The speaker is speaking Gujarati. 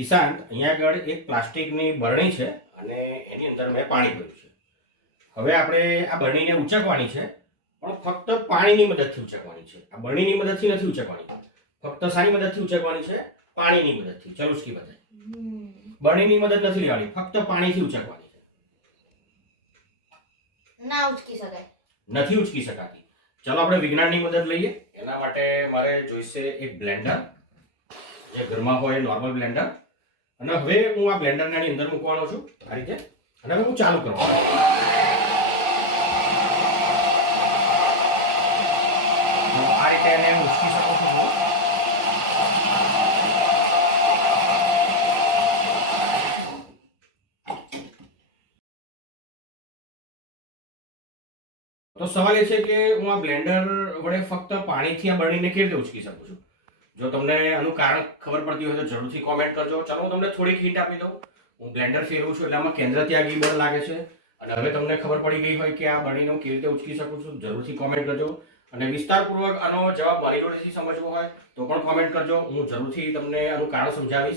ઈશાંત, અહીંયા આગળ એક પ્લાસ્ટિકની બરણી છે અને એની અંદર મેં પાણી ભર્યું છે. હવે આપણે આ બરણીને ઉંચકવાની છે, પણ ફક્ત પાણીની મદદથી ઉંચકવાની છે. આ બરણીની મદદથી નથી ઉંચકવાની, ફક્ત શાની મદદથી ઉંચકવાની છે? પાણીની મદદથી. ચલો સ્કી બતાય. બરણીની મદદ નથી લેવાની, ફક્ત પાણીથી ઉંચકવાની છે. ના ઉચકી શકાય, નથી ઉંચકી શકાતી. ચલો આપણે વિજ્ઞાનની મદદ લઈએ. એના માટે મારે જોઈશે એક બ્લેન્ડર, જે ઘરમાં હોય નોર્મલ બ્લેન્ડર. અને હવે હું આ બ્લેન્ડરને આની અંદર મૂકવાનો છું આ રીતે, અને હવે હું ચાલુ કરવાનો. આ રીતે એને ઉચકી શકો છો. તો સવાલ એ છે કે હું આ બ્લેન્ડર વડે ફક્ત પાણીથી આ બરણીને કેવી રીતે ઉચકી શકું છું? જો તમને આનું કારણ ખબર પડતી હોય તો જરૂરથી કોમેન્ટ કરજો. ચાલો હું તમને થોડીક હિન્ટ આપી દઉં. હું બ્લેન્ડર ફેરવું છું એટલે આમાં કેન્દ્ર ત્યાગી બળ લાગે છે. અને હવે તમને ખબર પડી ગઈ હોય કે આ બરણીને હું કેવી રીતે ઉચકી શકું છું, જરૂરથી કોમેન્ટ કરજો. અને વિસ્તારપૂર્વક આનો જવાબ મારી જોડેથી સમજવો હોય તો પણ કોમેન્ટ કરજો. હું જરૂરથી તમને આનું કારણ સમજાવીશ.